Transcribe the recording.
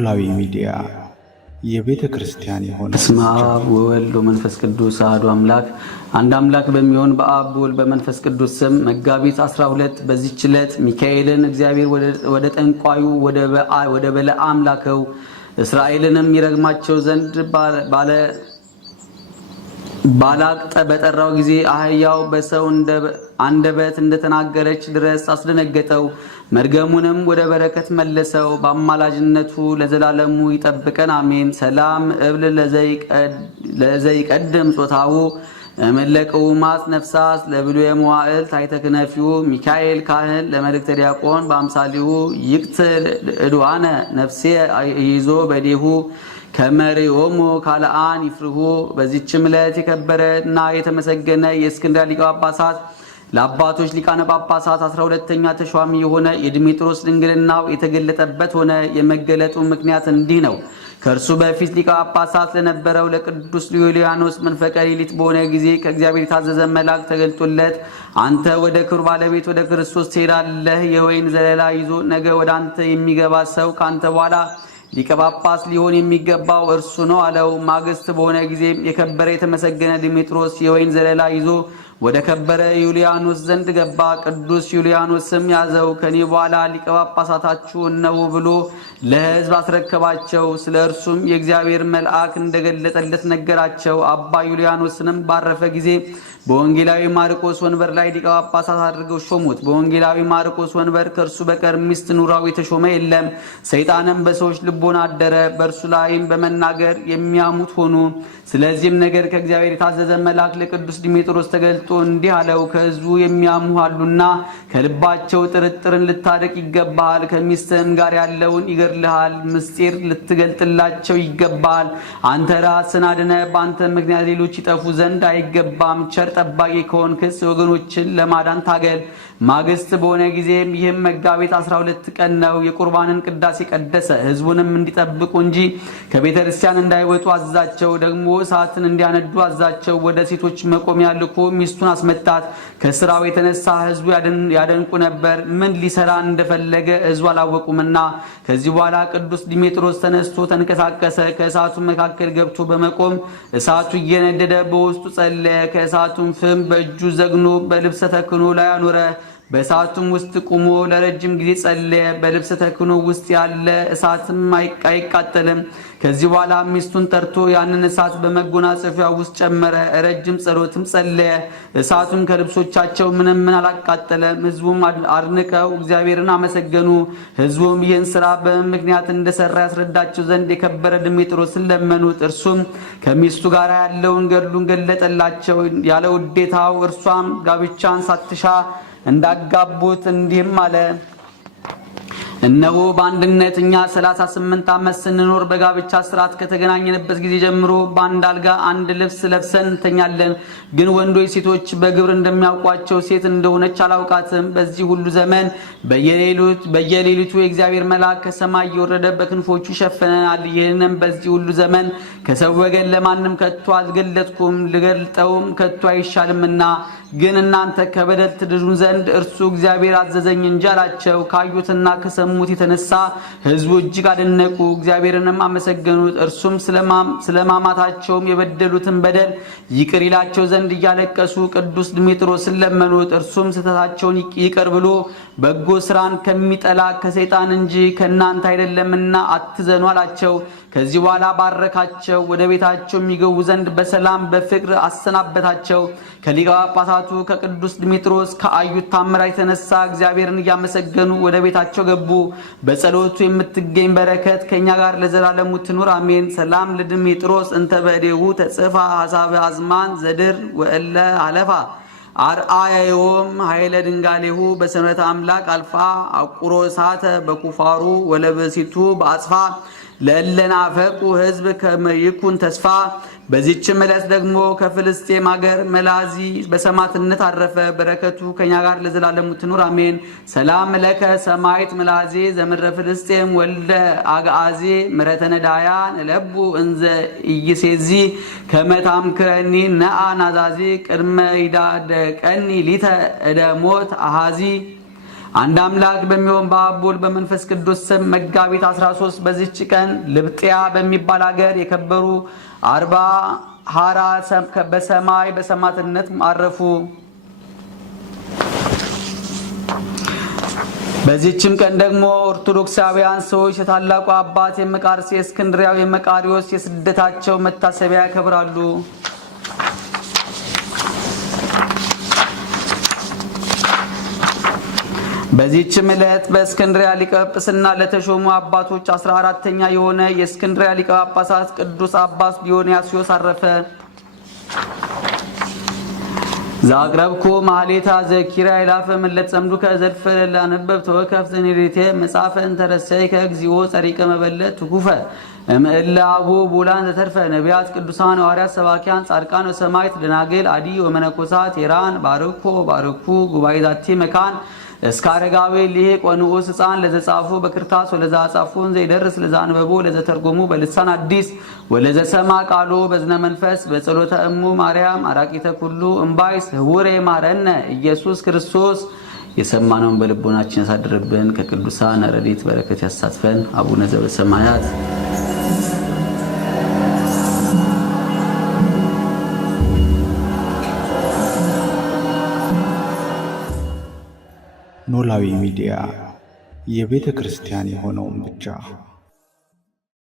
ኖላዊ ሚዲያ የቤተ ክርስቲያን የሆነ በስመ አብ ወወልድ ወመንፈስ ቅዱስ አሐዱ አምላክ አንድ አምላክ በሚሆን በአብ ወልድ በመንፈስ ቅዱስ ስም መጋቢት 12 በዚህች ዕለት ሚካኤልን እግዚአብሔር ወደ ጠንቋዩ ወደ በለዓም ላከው። እስራኤልንም ይረግማቸው ዘንድ ባላቅ በጠራው ጊዜ አህያው በሰው አንደበት እንደተናገረች ድረስ አስደነገጠው። መርገሙንም ወደ በረከት መለሰው። በአማላጅነቱ ለዘላለሙ ይጠብቀን አሜን። ሰላም እብል ለዘይቀድም ጾታሁ መለቀውማት ነፍሳት ለብሉ የመዋዕል ታይተክነፊው ሚካኤል ካህን ለመልእክተ ዲያቆን በአምሳሊሁ ይቅትል እድዋነ ነፍሴ ይዞ በዴሁ ከመሪዎሙ ካልአን ይፍርሁ። በዚህችም ዕለት የከበረና የተመሰገነ የእስክንድርያ ሊቀ ጳጳሳት ለአባቶች ሊቃነ ጳጳሳት 12ኛ ተሿሚ የሆነ የድሜጥሮስ ድንግልናው የተገለጠበት ሆነ። የመገለጡ ምክንያት እንዲህ ነው። ከእርሱ በፊት ሊቀ ጳጳሳት ለነበረው ለቅዱስ ዩልያኖስ መንፈቀ ሌሊት በሆነ ጊዜ ከእግዚአብሔር የታዘዘ መልአክ ተገልጦለት አንተ ወደ ክብር ባለቤት ወደ ክርስቶስ ትሄዳለህ። የወይን ዘለላ ይዞ ነገ ወደ አንተ የሚገባ ሰው ካንተ በኋላ ሊቀ ጳጳስ ሊሆን የሚገባው እርሱ ነው አለው። ማግስት በሆነ ጊዜም የከበረ የተመሰገነ ድሜጥሮስ የወይን ዘለላ ይዞ ወደ ከበረ ዩልያኖስ ዘንድ ገባ። ቅዱስ ዩልያኖስም ያዘው። ከኔ በኋላ ሊቀ ጳጳሳታችሁ ነው ብሎ ለሕዝብ አስረከባቸው። ስለ እርሱም የእግዚአብሔር መልአክ እንደገለጠለት ነገራቸው። አባ ዩልያኖስንም ባረፈ ጊዜ በወንጌላዊ ማርቆስ ወንበር ላይ ሊቀ ጳጳሳት አድርገው ሾሙት። በወንጌላዊ ማርቆስ ወንበር ከእርሱ በቀር ሚስት ኑራው የተሾመ የለም። ሰይጣንም በሰዎች ልቦና አደረ፣ በእርሱ ላይም በመናገር የሚያሙት ሆኑ። ስለዚህም ነገር ከእግዚአብሔር የታዘዘ መልአክ ለቅዱስ ድሜጥሮስ ተገልጦ እንዲህ አለው። ከሕዝቡ የሚያሙ አሉና ከልባቸው ጥርጥርን ልታርቅ ይገባሃል። ከሚስትህም ጋር ያለውን ይገድልሃል ምስጢር ልትገልጥላቸው ይገባል። አንተ ራስን አድነህ በአንተ ምክንያት ሌሎች ይጠፉ ዘንድ አይገባም። ቸር ጠባቂ ከሆንክስ ወገኖችን ለማዳን ታገል። ማግስት በሆነ ጊዜም ይህም መጋቢት 12 ቀን ነው። የቁርባንን ቅዳሴ ቀደሰ። ሕዝቡንም እንዲጠብቁ እንጂ ከቤተ ክርስቲያን እንዳይወጡ አዛቸው። ደግሞ እሳትን እንዲያነዱ አዛቸው። ወደ ሴቶች መቆሚያ ልኮ ሚስቱን አስመታት። ከስራው የተነሳ ሕዝቡ ያደንቁ ነበር፣ ምን ሊሰራ እንደፈለገ ሕዝቡ አላወቁምና። ከዚህ በኋላ ቅዱስ ድሜጥሮስ ተነስቶ ተንቀሳቀሰ። ከእሳቱ መካከል ገብቶ በመቆም እሳቱ እየነደደ በውስጡ ጸለየ። ከእሳቱም ፍም በእጁ ዘግኖ በልብሰ ተክህኖ ላይ አኖረ። በእሳቱም ውስጥ ቁሞ ለረጅም ጊዜ ጸለየ። በልብሰ ተክህኖ ውስጥ ያለ እሳትም አይቃጠልም። ከዚህ በኋላ ሚስቱን ጠርቶ ያንን እሳት በመጎናጸፊያ ውስጥ ጨመረ። ረጅም ጸሎትም ጸለየ። እሳቱም ከልብሶቻቸው ምንም አላቃጠለም። ሕዝቡም አድንቀው እግዚአብሔርን አመሰገኑ። ሕዝቡም ይህን ስራ በምን ምክንያት እንደሰራ ያስረዳቸው ዘንድ የከበረ ድሜጥሮስን ለመኑት። እርሱም ከሚስቱ ጋር ያለውን ገድሉን ገለጠላቸው ያለ ውዴታው። እርሷም ጋብቻን ሳትሻ እንዳጋቡት እንዲህም አለ። እነሆ በአንድነት እኛ 38 ዓመት ስንኖር በጋብቻ ስርዓት ከተገናኘንበት ጊዜ ጀምሮ በአንድ አልጋ አንድ ልብስ ለብሰን እንተኛለን። ግን ወንዶች ሴቶች በግብር እንደሚያውቋቸው ሴት እንደሆነች አላውቃትም። በዚህ ሁሉ ዘመን በየሌሊቱ የእግዚአብሔር መልአክ ከሰማይ እየወረደ በክንፎቹ ይሸፍነናል። ይህንም በዚህ ሁሉ ዘመን ከሰው ወገን ለማንም ከቶ አልገለጥኩም፣ ልገልጠውም ከቶ አይሻልምና። ግን እናንተ ከበደል ትድኑ ዘንድ እርሱ እግዚአብሔር አዘዘኝ እንጂ አላቸው። ካዩትና ከሰሙት የተነሳ ሕዝቡ እጅግ አደነቁ፣ እግዚአብሔርንም አመሰገኑት። እርሱም ስለማማታቸውም የበደሉትን በደል ይቅር ይላቸው ዘንድ እያለቀሱ ቅዱስ ድሜጥሮስን ለመኑት። እርሱም ስህተታቸውን ይቅር ብሎ በጎ ስራን ከሚጠላ ከሰይጣን እንጂ ከእናንተ አይደለምና አትዘኑ አላቸው። ከዚህ በኋላ ባረካቸው። ወደ ቤታቸው የሚገቡ ዘንድ በሰላም በፍቅር አሰናበታቸው። ከሊቀ ጳጳሳቱ ከቅዱስ ድሜጥሮስ ከአዩት ታምራት የተነሳ እግዚአብሔርን እያመሰገኑ ወደ ቤታቸው ገቡ። በጸሎቱ የምትገኝ በረከት ከኛ ጋር ለዘላለሙ ትኑር አሜን። ሰላም ለድሜጥሮስ እንተ በእዴሁ ተጽፋ ሐሳበ አዝማን ዘድር ወእለ አለፋ አርአያዮም ኃይለ ድንጋሌሁ በሰንበተ አምላክ አልፋ አቁሮ እሳተ በኩፋሩ ወለበሲቱ በአጽፋ ለለናፈቁ ሕዝብ ከመይኩን ተስፋ። በዚህችም ዕለት ደግሞ ከፍልስጤም ሀገር መላዚ በሰማዕትነት አረፈ። በረከቱ ከኛ ጋር ለዘላለሙ ትኑር አሜን። ሰላም ለከ ሰማዕት መላዚ ዘምድረ ፍልስጤም ወልደ አግዓዚ ምሕረተ ነዳያን ለቡ እንዘ ኢይሴዚ ከመታምክረኒ ነአ ናዛዚ ቅድመ ይዳደቀኒ ሊተ እደ ሞት አሃዚ አንድ አምላክ በሚሆን በአብ በወልድ በመንፈስ ቅዱስ ስም መጋቢት 13 በዚህች ቀን ልብጥያ በሚባል አገር የከበሩ 40 ሐራ በሰማይ በሰማዕትነት አረፉ። በዚህችም ቀን ደግሞ ኦርቶዶክሳውያን ሰዎች የታላቁ አባት የመቃርስ የእስክንድርያው የመቃሪዎስ የስደታቸው መታሰቢያ ያከብራሉ። በዚህችም ዕለት በእስክንድርያ ሊቀ ጵጵስና ለተሾሙ አባቶች 14ተኛ የሆነ የእስክንድርያ ሊቀ ጳጳሳት ቅዱስ አባስ ዲዮናስዮስ አረፈ። ዛቅረብኩ ማህሌታ ዘኪራ ይላፈ መለት ጸምዱከ ዘልፈ ለላነበብ ተወከፍ ዘኔሪቴ መጻፈ እንተረሰይ ከግዚኦ ጸሪቀ መበለት ትኩፈ እምእላ አቡ ቡላን ዘተርፈ ነቢያት ቅዱሳን ሐዋርያት ሰባኪያን ጻድቃን ወሰማዕት ደናግል አዲ ወመነኮሳት ሄራን ባርኩ ጉባኤ ዛቲ መካን እስከ አረጋዊ ሊቅ ወንዑስ ሕፃን ለዘጻፉ በክርታስ ወለዛ ጻፉን ዘይደርስ ለዛ አንበቦ ለዘተርጎሙ በልሳን አዲስ ወለዘሰማ ቃሎ በዝነ መንፈስ በጸሎተ እሙ ማርያም አራቂተ ኩሉ እምባይስ ህውሬ ማረነ ኢየሱስ ክርስቶስ። የሰማነውን በልቦናችን ያሳድርብን፣ ከቅዱሳን ረድኤት በረከት ያሳትፈን። አቡነ ዘበሰማያት ኖላዊ ሚዲያ የቤተ ክርስቲያን የሆነውን ብቻ